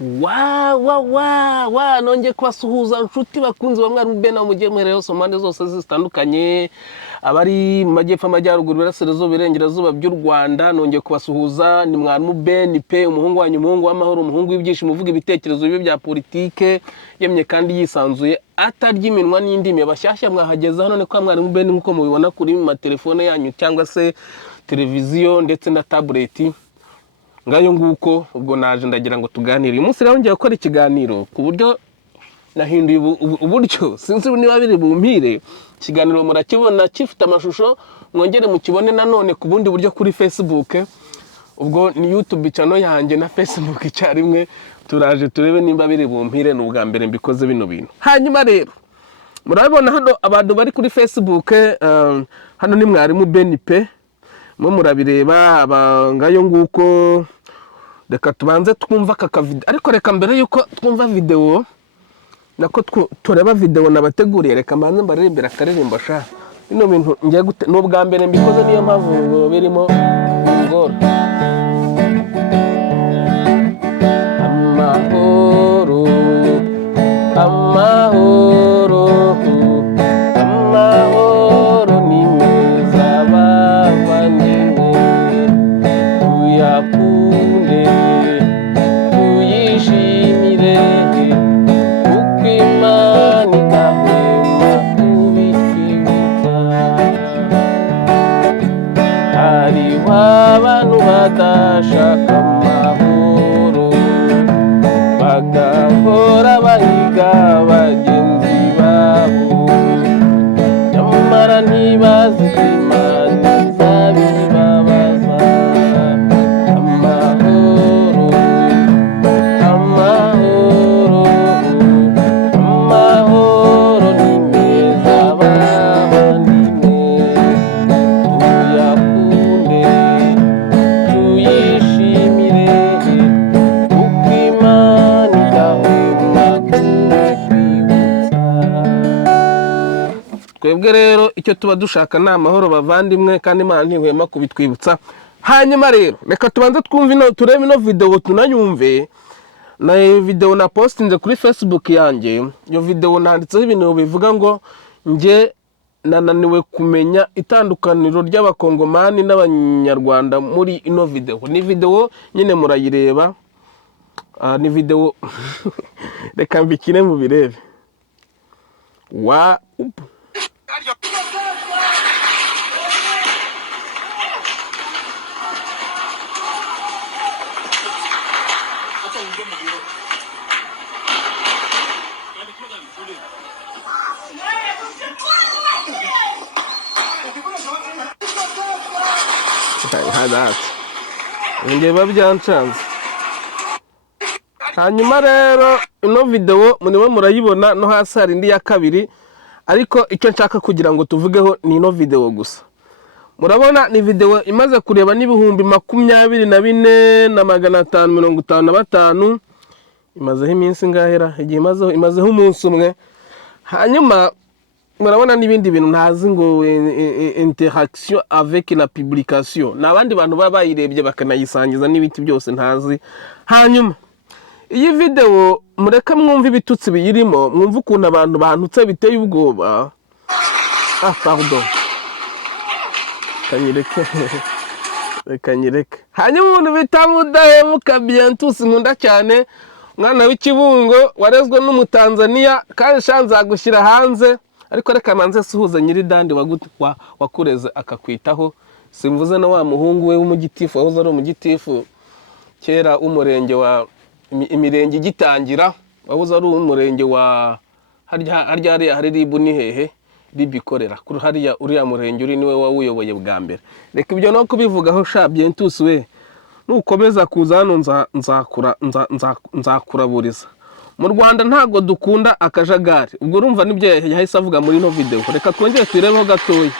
wa nongeye kubasuhuza inshuti bakunzi ba Mwarimu Ben mugemereyo somande zose zitandukanye abari mu majyepfo amajyaruguru burasirazuba irengerazuba by'u Rwanda. Nongeye kubasuhuza ni Mwarimu Ben pe umuhungu wanyu, umuhungu w'amahoro, umuhungu w'ibyishimo, uvuga ibitekerezo bibe bya politike yemye kandi yisanzuye atarya iminwa n'indimi. Abashyashya mwahageze hano ni kwa Mwarimu Ben nkuko mubibona kuri mu matelefone yanyu cyangwa se televiziyo ndetse na tablet. Ngayo nguko ubwo naje ndagira ngo tuganire. Uyu munsi rero ngiye gukora ikiganiro ku buryo nahinduye uburyo sinzi niba biri bumpire. Ikiganiro murakibona gifite amashusho, mwongere mukibone nanone ku bundi buryo kuri Facebook. Ubwo ni YouTube channel yanjye na Facebook icyarimwe, turaje turebe nimba biri bumpire n'ubwa mbere mbikoze bino bintu. Hanyuma rero murabona hano abantu bari kuri Facebook, hano ni Mwarimu Ben pe mu murabireba abangayo nguko. Reka tubanze twumva aka video, ariko reka mbere yuko twumva video nako tureba video nabateguriye, reka mbanze mbaririmbira akaririmbo sha. Bino bintu ngiye gute n'ubwa mbere mbikoze, niyo mpamvu birimo ngoro. Amahoro amahoro amahoro ni meza bavandimwe, tuyakunde tuyishimire uko Imana idahwema kubitwibutsa. Hariho abantu badashaka amahoro, bagahora bahiga bagenzi babo, nyamara ntibazi Imana izabibabaza. Amahoro amahoro amahoro ni meza bavandimwe, tuyakunde tuyishimire uko Imana idahwema kubitwibutsa. Twebwe rero icyo tuba dushaka ni amahoro bavandimwe, kandi Imana ntihwema kubitwibutsa. Hanyuma rero reka tubanze twumve turebe ino video tunayumve. Na video na postinze kuri Facebook yanjye. Iyo video nanditseho ibintu bivuga ngo nge nananiwe kumenya itandukaniro ry'abakongomani n'abanyarwanda muri ino video. Ni video nyine murayireba. Ni video reka mbikine mu birebe. Nge babyancanze. Hanyuma rero ino video muribo murayibona, no hasi hari indi ya kabiri, ariko icyo nshaka kugira ngo tuvugeho ni ino video gusa. Murabona ni video imaze kureba n'ibihumbi 24,555. Imazeho iminsi ngahera, igihe imazeho umunsi umwe. Hanyuma murabona n'ibindi bintu ntazi ngo interaction avec la publication, n'abandi bantu baba bayirebye bakanayisangiza n'ibiti byose ntazi. Hanyuma iyi video mureka mwumva ibitutsi biyirimo, mwumva ukuntu abantu bantutse biteye ubwoba. Pardon, kanyireke. Hanyuma umuntu bita Mudahemuka Bientus nkunda cyane, mwana w'ikibungo warezwe n'umutanzania, kandi shanza gushyira hanze. Ariko reka manze suhuza nyiri dandi wakureze akakwitaho. Simvuze na wa muhungu we w'umugitifu, wahoze ari umugitifu kera umurenge wa imirenge gitangira, wahoze ari umurenge wa harya hari ribu ni hehe ribikorera kuri hariya uriya murenge uri niwe wawuyoboye bwa mbere. Reka ibyo no kubivugaho sha Bientus we, nukomeza kuza hano nzakuraburiza. Mu Rwanda ntago dukunda akajagari. Ubwo urumva nibyo yahise avuga muri no video. Reka twongere turebeho gatoya.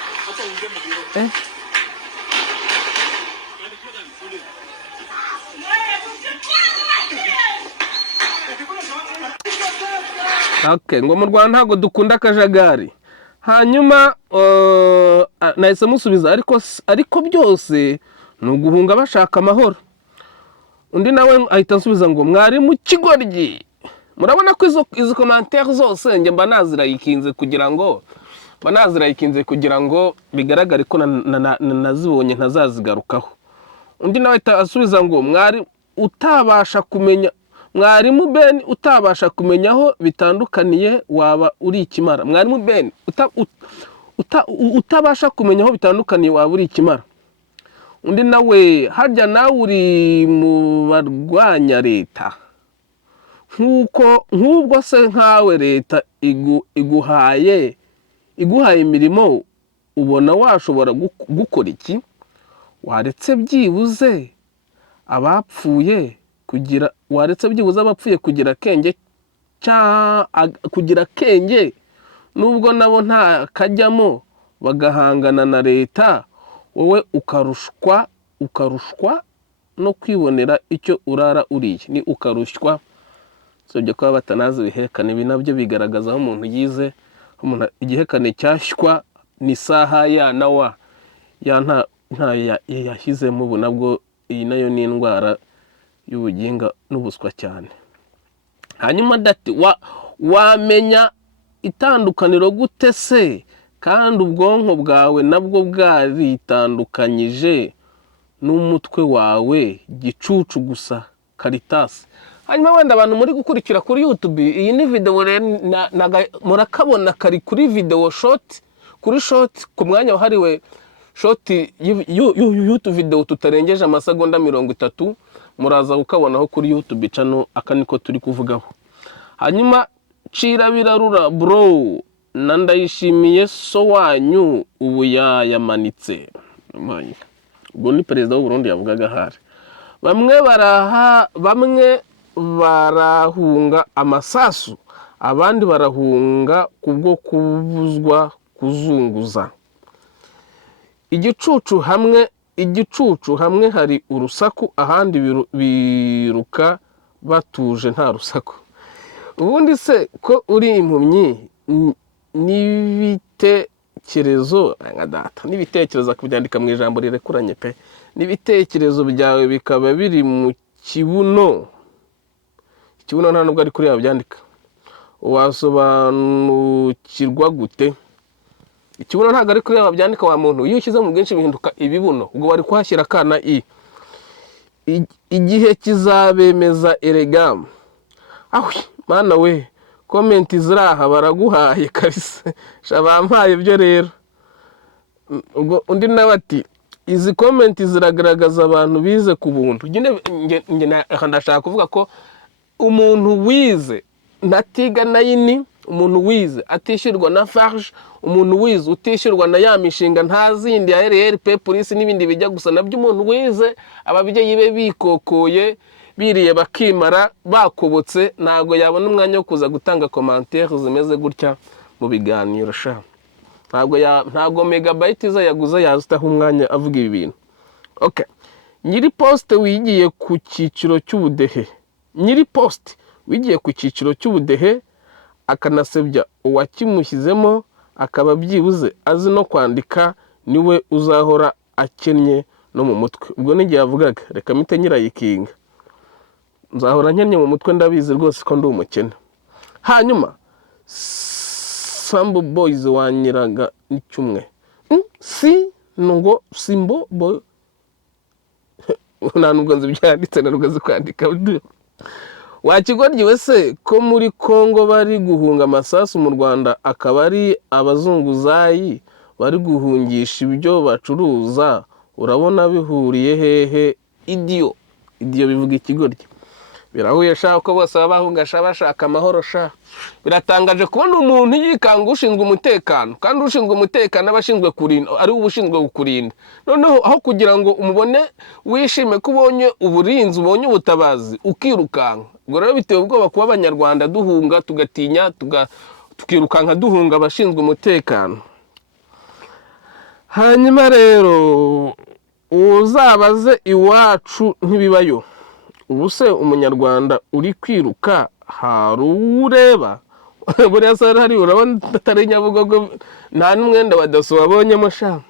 Okay, ngo mu Rwanda ntago dukunda akajagari. Hanyuma nahise musubiza ariko byose ni uguhunga bashaka amahoro. undi nawe ahita ansubiza ngo mwarimu kigoryi. Murabona ko izo commentaire zose nge mba nazirayikinze kugira ngo bigaragare ko nazibonye ntazazigarukaho. Undi nawe ahita asubiza ngo mwarimu Ben utabasha kumenya aho bitandukaniye waba uri ikimara. Mwarimu Ben utabasha kumenya aho bitandukaniye waba uri ikimara. Undi nawe harya nawe uri mu barwanya leta, nk'ubwo se nkawe leta iguhaye imirimo ubona washobora gukora iki? Waretse byibuze abapfuye kugira kenge nubwo nabo nta kajyamo bagahangana na leta, wowe ukarushwa no kwibonera icyo urara uriye. Ni ukarushywa sobye kuba batanazi ibihekane. Ibi nabyo bigaragaza aho umuntu yize. Igihekane cyashywa ni saha ya nawa ya nta yashyizemo. Ubu nabwo iyi nayo ni indwara y'ubuginga n'ubuswa cyane. Hanyuma dati wamenya itandukaniro gute se kandi ubwonko bwawe nabwo bwaritandukanyije n'umutwe wawe? Gicucu gusa Caritas. Hanyuma wenda abantu muri gukurikira kuri YouTube, iyi ni video murakabona kari kuri video short, kuri short ku mwanya wahariwe short YouTube video tutarengeje amasegonda 30, muraza kukabonaho kuri YouTube channel. Aka niko turi kuvugaho. Hanyuma cira birarura bro, nandayishimiye so wanyu ubu yamanitse. Ubwo ni perezida w'u Burundi yavugaga hari. Bamwe barahunga amasasu, abandi barahunga kubwo kubuzwa kuzunguza. Igicucu hamwe hari urusaku, ahandi biruka batuje nta rusaku. Ubundi se ko uri impumyi n'ibitekerezo n'ibitekerezo kubyandika mu ijambo rirekuranye pe, n'ibitekerezo byawe bikaba biri mu kibuno nta nubwo ari kuri yabyandika, wasobanukirwa gute? Ikibuno ntabwo ari kuri yabyandika wa muntu. Iyo ushyize mu bwinshi bihinduka ibibuno, ubwo bari kuhashyira kana igihe kizabemeza eregam. Mana we, comment ziraha baraguhaye kabisa. Shabampaye ibyo rero. Ubwo undi nawe ati izi comment ziragaragaza abantu bize ku buntu. Ndashaka kuvuga ko umuntu wize natiga nayini, umuntu wize atishyurwa na farge, umuntu wize utishyurwa na ya mishinga ntazindi ya RRP police n'ibindi bijya gusa nabyo. Umuntu wize ababyeyi be bikokoye biriye bakimara bakobotse, ntago yabona umwanya wo kuza gutanga commentaire zimeze gutya mu biganiro sha. Ntago megabyte yaguze yazitaho umwanya avuga ibi bintu. Okay, nyiri post wigiye ku cyiciro cy'ubudehe, akanasebya uwakimushyizemo, akaba byibuze azi no kwandika, niwe uzahora akennye no mu mutwe. Ubwo n'igihe yavugaga reka mite nyirayikinga, nzahora nkennye mu mutwe, ndabizi rwose ko ndi umukene. Hanyuma Sambo Boys wanyiraga n'icyumwe ngo Simbo boy nta nubwo nzi byanditse na rugeze kwandika. Wakigoryiwe se ko muri Kongo bari guhunga amasasu, mu Rwanda akaba ari abazunguzayi bari guhungisha ibyo bacuruza? Urabona bihuriye hehe? Idiyo bivuga ikigoryi. Birahuye sha ko bose babahungasha bashaka amahoro sha. Biratangaje kubona umuntu yikanga ushinzwe umutekano, kandi ushinzwe umutekano abashinzwe kurinda ari ubushinzwe kukurinda. Noneho aho kugira ngo umubone wishime kubonye uburinzi, ubonye ubutabazi ukirukanka. Ubwo rero bitewe ubwoba kuba abanyarwanda duhunga, tugatinya tukirukanka duhunga abashinzwe umutekano. Hanyuma rero uzabaze iwacu ntibibayo. Ubu se umunyarwanda uri kwiruka hari ureba? Buriya se hari urabona atari Nyabugogo nta n'umwenda wa daso wabonyemo sha.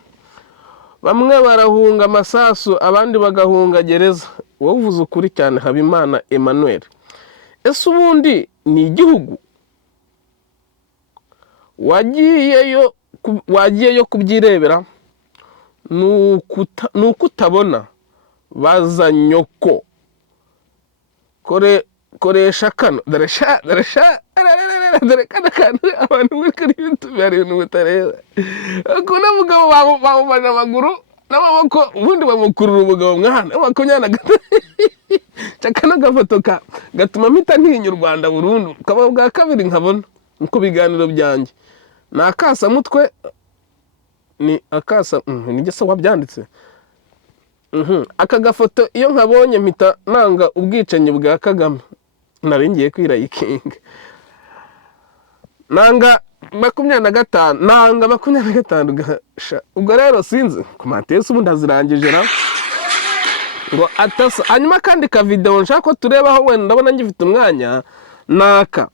Bamwe barahunga amasasu, abandi bagahunga gereza. wowe uvuze ukuri cyane Habimana Emmanuel. Ese ubundi ni igihugu wagiyeyo kubyirebera? Nuko utabona baza nyoko koresha kano dore kana kantu abantu muri kuri YouTube ari ibintu bitareba. Akuna mugabo bamufashe amaguru n'amaboko ubundi bamukurura umugabo mwana makumyabiri na gatatu. Cyakana gafoto gatuma mpita ntinya u Rwanda burundu. Kaba bwa kabiri nkabona uko biganiro byanjye nakasa mutwe ni akasa nige se wabyanditse. Aka gafoto iyo nkabonye mpita nanga ubwicanyi bwa Kagame naringiye kwirayikinga. Nanga 25 nanga 25 gasha. Ubwo rero sinzi kumatese ubundi azirangije na ngo atasa hanyuma kandi ka video nshaka ko turebaho wenda ndabona ngifite umwanya naka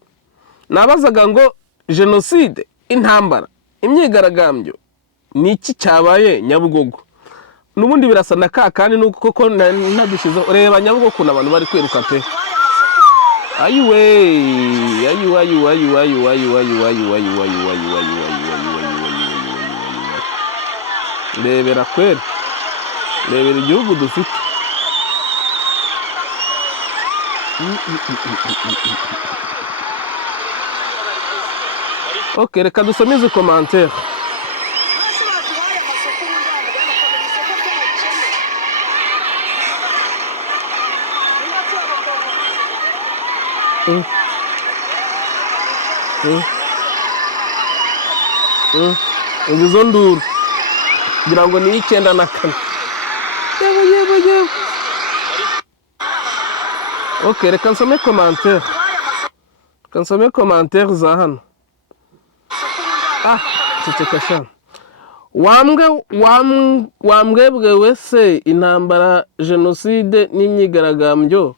nabazaga ngo genocide intambara imyigaragambyo niki cyabaye Nyabugogo. Nubundi birasa na kandi nuko koko ntabishize ureba Nyabugogo n'abantu bari kwiruka pe. Rebera kwera rebera igihugu dufite. Okay, reka dusome izi commentaire. Izo nduru ngira ngo ni 9 na 4. Yebo. Okay, reka nsome commentaire za hano. Cecekasha wambwebwe wese intambara genocide n'imyigaragambyo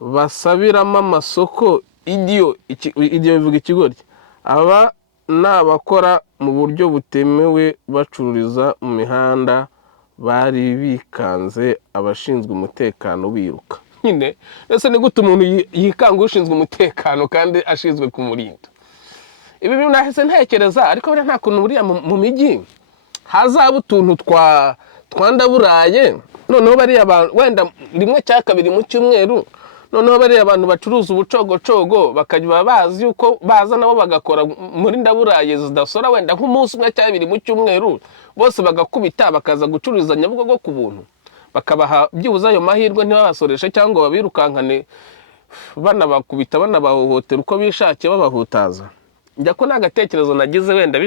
basabiramo amasoko idio bivuga ikigoryi. Aba nabakora mu buryo butemewe bacururiza mu mihanda bari bikanze abashinzwe umutekano biruka. Nyine ese ni gute umuntu yikanga ushinzwe umutekano kandi ashinzwe kumurinda? Ibi bintu nahise ntekereza ariko bure nta kuntu buriya mu mijyi hazaba utuntu twandaburaye. Noneho bari abantu wenda rimwe cya kabiri mu cyumweru, noneho bari abantu bacuruza ubucogocogo bakajya bazi yuko baza nabo bagakora muri ndaburaye zidasora wenda nk'umunsi umwe cya bibiri mu cyumweru, bose bagakubita bakaza gucuruza Nyabugogo ku buntu, bakabaha byibuza ayo mahirwe ntibabasoreshe cyangwa babirukankane banabakubita banabahohotera uko bishakiye babahutaza. Njya ko nagatekerezo nagize wenda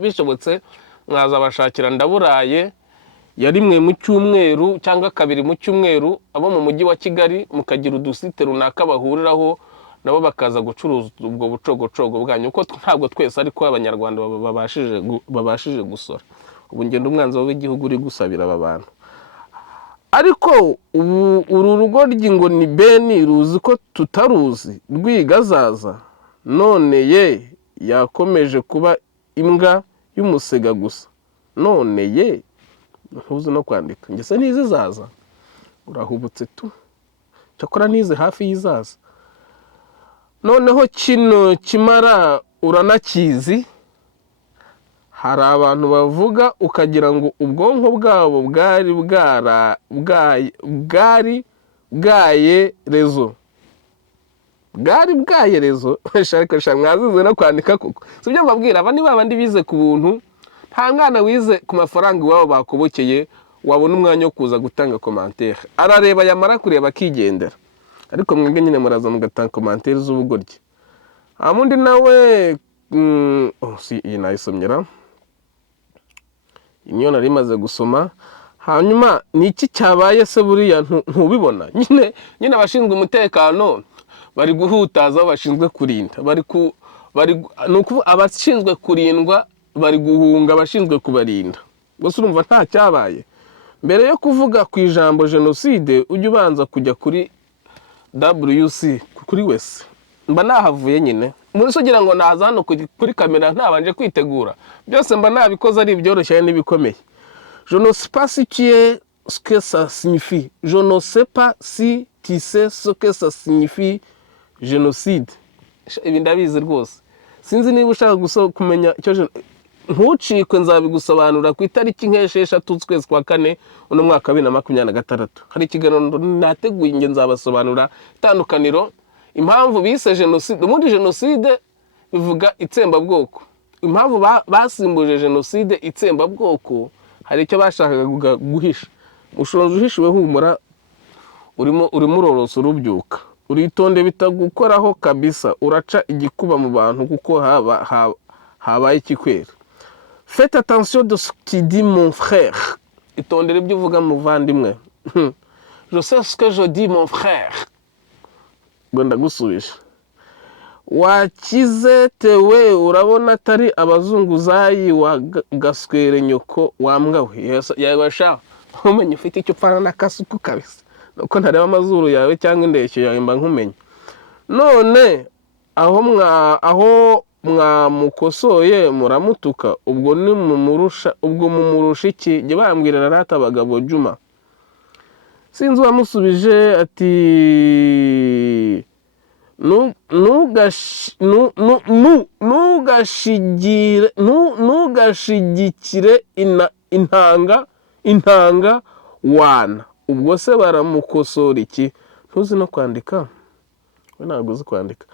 bishobotse mwaza bashakira ndaburaye ya rimwe mu cyumweru cyangwa kabiri mu cyumweru abo mu mujyi wa Kigali mukagira udusite runaka bahuriraho nabo bakaza gucuruza ubwo bucogocogo bwanyu uko ntabwo twese ariko abanyarwanda babashije gusora. Ubu ngendo umwanzi w'igihugu uri gusabira aba bantu. Ariko uru rugo ry'ingo ni Beni ruzi ko tutaruzi rwigazaza none ye yakomeje kuba imbwa y'umusega gusa. None ye ntuzi no kwandika ngese nize zaza urahubutse tu cyakora nize hafi yizaza. Noneho kino kimara uranakizi hari abantu bavuga ukagira ngo ubwonko bwabo bwaye rezo shaka mwazize no kwandika kuko sibyo mbabwira abandi babandi bize ku buntu. Nta mwana wize ku mafaranga iwabo bakubokeye wabona umwanya wo kuza gutanga commentaire, arareba yamara kureba akigendera. Ariko mwebwe nyine muraza mugatanga commentaire z'ubugoryi. Amundi nawe iyi nayisomyera inyo nari maze gusoma. Hanyuma niki cyabaye se buriya ntubibona? Nyine abashinzwe umutekano bari guhutaza abashinzwe kurinda, nuko abashinzwe kurindwa bari guhunga abashinzwe kubarinda. Gusa urumva nta cyabaye. Mbere yo kuvuga ku ijambo genocide ujye ubanza kujya kuri WC kuri wese. Mba nahavuye nyine muri sugira ngo naza hano kuri kamera ntabanje kwitegura byose mba nabikoze ari ibyoroshye n'ibikomeye. Je ne sais pas si tu es ce que ça signifie. Je ne sais pas si tu sais ce que ça signifie génocide. Ibi ndabizi rwose. Sinzi niba ushaka kumenya icyo ntucikwe nzabigusobanura ku itariki nk'esheshatu z'ukwezi kwa kane uno mwaka wa 2026. Hari ikiganiro nateguye nge nzabasobanura itandukaniro impamvu bise jenoside. Ubundi jenoside bivuga itsembabwoko. Impamvu basimbuje jenoside itsembabwoko hari icyo bashakaga guhisha. Ushonje uhishiwe humura urimo urorosa urubyuka. Uritonde bitagukoraho kabisa, uraca igikuba mu bantu kuko habaye ikikwera. Faites attention de ce que dit mon frère. Itondere ibyo uvuga muvandimwe. Je sais ce que je dis mon frère. Gonda gusubisha. Wakize tewe urabona atari abazunguzayi wa gaswere nyoko wambwawe. Yabasha umenye ufite icyo pfana nakasuku kabisa. Nuko ntareba amazuru yawe cyangwa indeshyo yawe mba nkumenye. None aho mwamukosoye muramutuka ubwo ni mumurusha iki? Jye bambwirira rata abagabo Juma. Sinzi wamusubije ati ntugashigikire intanga wana. Ubwo se baramukosora iki? Ntuzi no kwandika? We ntabwo uzi kwandika.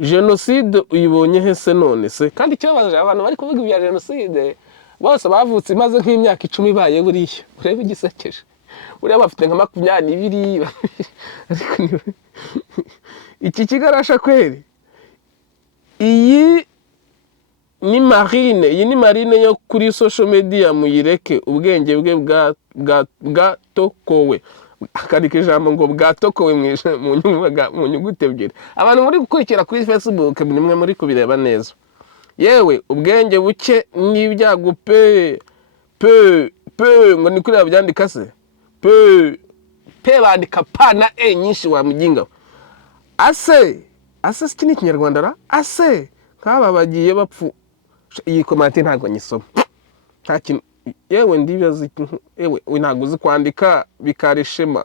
Jenoside uyibonye hese none se? Kandi cyabaje abantu bari kuvuga ibya jenoside bose bavutse imaze nk'imyaka 10 ibaye buriya. Urebe igisekeje. Uriya bafite nka 20 ariko iki kigarasha kweri. Iyi ni marine yo kuri social media muyireke ubwenge bwe bwatokowe. Akandika ijambo ngo bwatokowe mu nyuguti ebyiri. Abantu muri gukurikira kuri Facebook nimwe muri kubireba neza. Yewe ubwenge buke n'ibyago pe ngo ni kuri abyandika se. Pe bandika pa na e nyinshi wa muginga. Ase sikini Kinyarwanda ra? Ase nk'aba bagiye bapfu. Iyi komante ntago nyisoma. Nta kintu yewe ndibaza ewe ntago uzi kwandika bikarishema.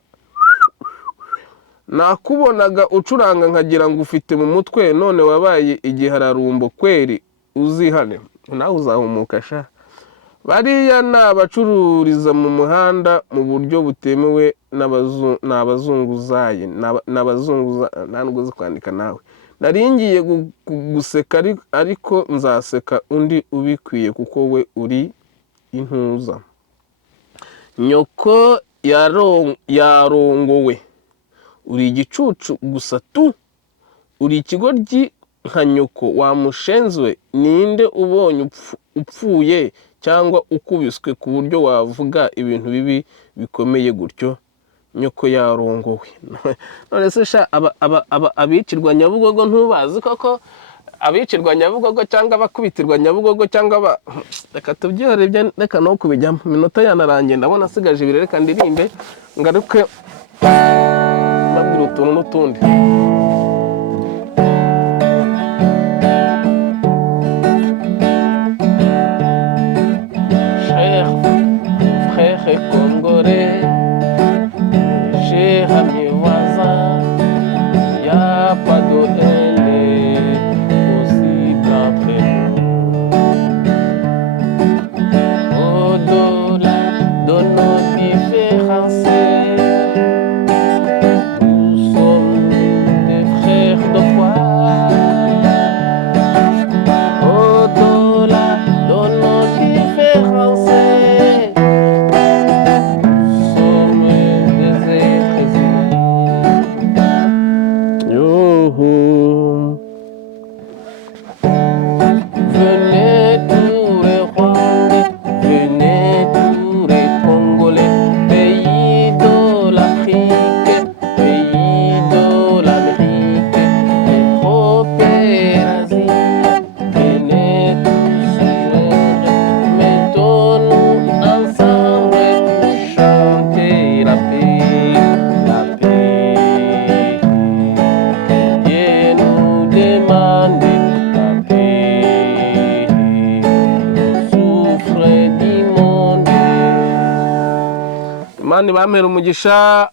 Nakubonaga ucuranga nkagira ngo ufite mu mutwe none wabaye igihararumbo kweri uzihane. Nawe uzahumuka sha. Bariya n'abacururiza mu muhanda mu buryo butemewe n'abazunguzaye ntabwo uzi kwandika nawe. Naringiye guseka ariko nzaseka undi ubikwiye kuko we uri intuza. Nyoko yarongowe. Uri igicucu gusa tu. Uri ikigoryi nka nyoko wamushenzwe. Ninde ubonye upfuye cyangwa ukubiswe ku buryo wavuga ibintu bibi bikomeye gutyo? Nyoko yarongowe. None se sha abicirwa Nyabugogo ntubazi koko? Abicirwa Nyabugogo cyangwa bakubitirwa Nyabugogo cyangwa reka tubyihore reka no kubijyamo. Minota yanarangiye ndabona asigaje ibire reka ndirimbe ngaruke babwira utuntu n'utundi. Cher frère congolais, cher ami voisin, y a pas de haine possible entre nous. Au-delà de nos différences, nous sommes des frères de foi. Au-delà de nos différences, nous sommes des êtres humains. Yo. bampera umugisha.